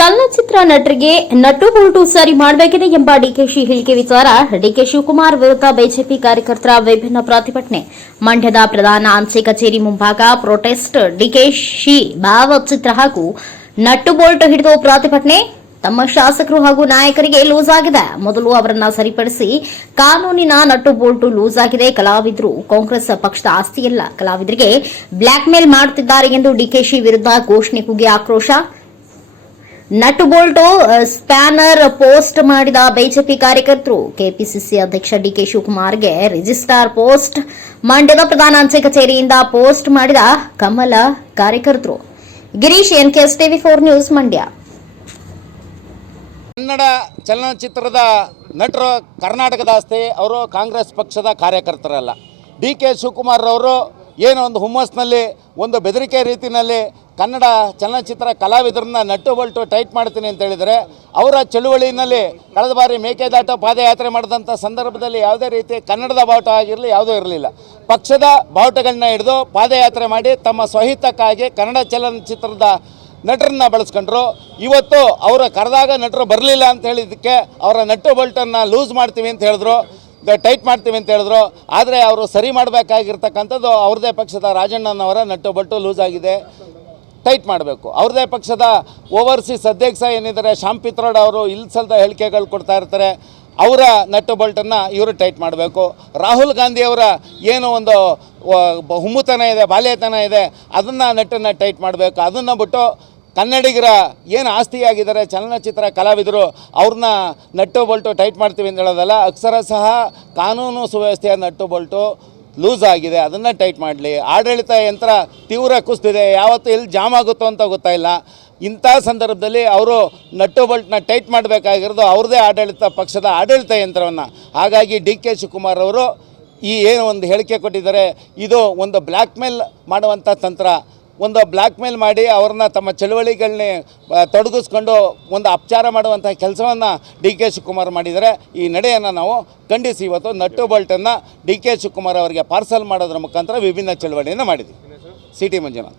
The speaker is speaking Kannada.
ಚಲನಚಿತ್ರ ನಟರಿಗೆ ನಟು ಬೋಲ್ಟು ಸರಿ ಮಾಡಬೇಕಿದೆ ಎಂಬ ಡಿಕೆಶಿ ಹೇಳಿಕೆ ವಿಚಾರ. ಡಿಕೆ ಶಿವಕುಮಾರ್ ವಿರುದ್ಧ ಬಿಜೆಪಿ ಕಾರ್ಯಕರ್ತರ ವಿಭಿನ್ನ ಪ್ರತಿಭಟನೆ. ಮಂಡ್ಯದ ಪ್ರಧಾನ ಅಂಚೆ ಕಚೇರಿ ಮುಂಭಾಗ ಪ್ರೊಟೆಸ್ಟ್. ಡಿಕೆಶಿ ಭಾವಚಿತ್ರ ಹಾಗೂ ನಟ್ಟು ಬೋಲ್ಟ್ ಹಿಡಿದು ಪ್ರತಿಭಟನೆ. ತಮ್ಮ ಶಾಸಕರು ಹಾಗೂ ನಾಯಕರಿಗೆ ಲೂಸ್ ಆಗಿದೆ. ಮೊದಲು ಅವರನ್ನ ಸರಿಪಡಿಸಿ ಕಾನೂನಿನ ನಟ್ಟು ಬೋಲ್ಟು ಲೂಸ್ ಆಗಿದೆ. ಕಲಾವಿದರು ಕಾಂಗ್ರೆಸ್ ಪಕ್ಷದ ಆಸ್ತಿಯಲ್ಲ ಕಲಾವಿದರಿಗೆ ಬ್ಲಾಕ್ ಮೇಲ್ ಮಾಡುತ್ತಿದ್ದಾರೆ ಎಂದು ಡಿಕೆಶಿ ವಿರುದ್ಧ ಘೋಷಣೆ ಕೂಗಿ ಆಕ್ರೋಶ. ನಟ್ ಬೋಲ್ಟು ಸ್ಪ್ಯಾನರ್ ಪೋಸ್ಟ್ ಮಾಡಿದ ಬಿಜೆಪಿ ಕಾರ್ಯಕರ್ತರು. ಕೆಪಿಸಿಸಿ ಅಧ್ಯಕ್ಷ ಡಿಕೆ ಶಿವಕುಮಾರ್ಗೆ ರಿಜಿಸ್ಟಾರ್ ಪೋಸ್ಟ್, ಮಂಡ್ಯದ ಪ್ರಧಾನ ಅಂಚೆ ಕಚೇರಿಯಿಂದ ಪೋಸ್ಟ್ ಮಾಡಿದ ಕಮಲ ಕಾರ್ಯಕರ್ತರು. Girish N KS TV four news Mandya. Kannada ಚಲನಚಿತ್ರದ ನಟರು ಕರ್ನಾಟಕದ ಆಸ್ತಿ, ಅವರು ಕಾಂಗ್ರೆಸ್ ಪಕ್ಷದ ಕಾರ್ಯಕರ್ತರಲ್ಲ. ಡಿ ಕೆ ಶಿವಕುಮಾರ್ ಅವರು ಏನೋ ಒಂದು ಹುಮ್ಮಸ್ನಲ್ಲಿ, ಒಂದು ಬೆದರಿಕೆ ರೀತಿಯಲ್ಲಿ ಕನ್ನಡ ಚಲನಚಿತ್ರ ಕಲಾವಿದರನ್ನ ನಟ್ಟು ಬಲ್ಟು ಟೈಟ್ ಮಾಡ್ತೀನಿ ಅಂತ ಹೇಳಿದರೆ, ಅವರ ಚಳುವಳಿಯಲ್ಲಿ ಕಳೆದ ಬಾರಿ ಮೇಕೆದಾಟು ಪಾದಯಾತ್ರೆ ಮಾಡಿದಂಥ ಸಂದರ್ಭದಲ್ಲಿ ಯಾವುದೇ ರೀತಿ ಕನ್ನಡದ ಬಾವುಟ ಆಗಿರಲಿ, ಯಾವುದೂ ಇರಲಿಲ್ಲ. ಪಕ್ಷದ ಬಾವುಟಗಳನ್ನ ಹಿಡಿದು ಪಾದಯಾತ್ರೆ ಮಾಡಿ ತಮ್ಮ ಸ್ವಹಿತಕ್ಕಾಗಿ ಕನ್ನಡ ಚಲನಚಿತ್ರದ ನಟರನ್ನ ಬಳಸ್ಕೊಂಡ್ರು. ಇವತ್ತು ಅವರ ಕರೆದಾಗ ನಟರು ಬರಲಿಲ್ಲ ಅಂತ ಹೇಳಿದ್ದಕ್ಕೆ ಅವರ ನಟ್ಟು ಬಲ್ಟನ್ನು ಲೂಸ್ ಮಾಡ್ತೀವಿ ಅಂತ ಹೇಳಿದ್ರು ಟೈಟ್ ಮಾಡ್ತೀವಿ ಅಂತ ಹೇಳಿದ್ರು. ಆದರೆ ಅವರು ಸರಿ ಮಾಡಬೇಕಾಗಿರ್ತಕ್ಕಂಥದ್ದು ಅವ್ರದೇ ಪಕ್ಷದ ರಾಜಣ್ಣನವರ ನಟ್ಟು ಬಲ್ಟು ಲೂಸ್ ಆಗಿದೆ. ಟೈಟ್ ಮಾಡಬೇಕು. ಅವ್ರದೇ ಪಕ್ಷದ ಓವರ್ಸೀಸ್ ಅಧ್ಯಕ್ಷ ಏನಿದ್ದಾರೆ, ಶ್ಯಾಮ್ ಪಿತ್ರೋಡ್ ಅವರು ಇಲ್ಸಲ್ದ ಹೇಳಿಕೆಗಳು ಕೊಡ್ತಾ ಇರ್ತಾರೆ, ಅವರ ನಟ್ಟು ಬಲ್ಟನ್ನು ಇವರು ಟೈಟ್ ಮಾಡಬೇಕು. ರಾಹುಲ್ ಗಾಂಧಿಯವರ ಏನು ಒಂದು ಹುಮ್ಮುತನ ಇದೆ, ಬಾಲ್ಯತನ ಇದೆ, ಅದನ್ನು ನಟ್ಟನ್ನು ಟೈಟ್ ಮಾಡಬೇಕು. ಅದನ್ನು ಬಿಟ್ಟು ಕನ್ನಡಿಗರ ಏನು ಆಸ್ತಿಯಾಗಿದ್ದಾರೆ, ಚಲನಚಿತ್ರ ಕಲಾವಿದರು, ಅವ್ರನ್ನ ನಟ್ಟು ಬಲ್ಟು ಟೈಟ್ ಮಾಡ್ತೀವಿ ಅಂತ ಹೇಳೋದಲ್ಲ, ಅಕ್ಷರ ಸಹ ಕಾನೂನು ಸುವ್ಯವಸ್ಥೆಯ ನಟ್ಟು ಬಲ್ಟು ಲೂಸ್ ಆಗಿದೆ, ಅದನ್ನು ಟೈಟ್ ಮಾಡಲಿ. ಆಡಳಿತ ಯಂತ್ರ ತೀವ್ರ ಕುಸ್ತಿದೆ, ಯಾವತ್ತು ಎಲ್ಲಿ ಜಾಮ್ ಆಗುತ್ತೋ ಅಂತ ಗೊತ್ತಾಯಿಲ್ಲ ಇಂಥ ಸಂದರ್ಭದಲ್ಲಿ ಅವರು ನಟ್ಟು ಬಲ್ಟ್ನ ಟೈಟ್ ಮಾಡಬೇಕಾಗಿರೋದು ಅವ್ರದ್ದೇ ಆಡಳಿತ ಪಕ್ಷದ ಆಡಳಿತ ಯಂತ್ರವನ್ನು. ಹಾಗಾಗಿ ಡಿ ಕೆ ಶಿವಕುಮಾರ್ ಅವರು ಈ ಏನು ಒಂದು ಹೇಳಿಕೆ ಕೊಟ್ಟಿದ್ದಾರೆ, ಇದು ಒಂದು ಬ್ಲ್ಯಾಕ್ ಮೇಲ್ ಮಾಡುವಂಥ ತಂತ್ರ. ಒಂದು ಬ್ಲ್ಯಾಕ್ ಮೇಲ್ ಮಾಡಿ ಅವ್ರನ್ನ ತಮ್ಮ ಚಳುವಳಿಗಳನ್ನೇ ತೊಡಗಿಸ್ಕೊಂಡು ಒಂದು ಅಪಚಾರ ಮಾಡುವಂಥ ಕೆಲಸವನ್ನು ಡಿ ಕೆ ಶಿವಕುಮಾರ್ ಮಾಡಿದರೆ ಈ ನಡೆಯನ್ನು ನಾವು ಖಂಡಿಸಿ ಇವತ್ತು ನಟ್ಟು ಬಲ್ಟನ್ನು ಡಿ ಕೆ ಶಿವಕುಮಾರ್ ಅವರಿಗೆ ಪಾರ್ಸಲ್ ಮಾಡೋದ್ರ ಮುಖಾಂತರ ವಿಭಿನ್ನ ಚಳವಳಿಯನ್ನು ಮಾಡಿದ್ವಿ. C T Manjunath.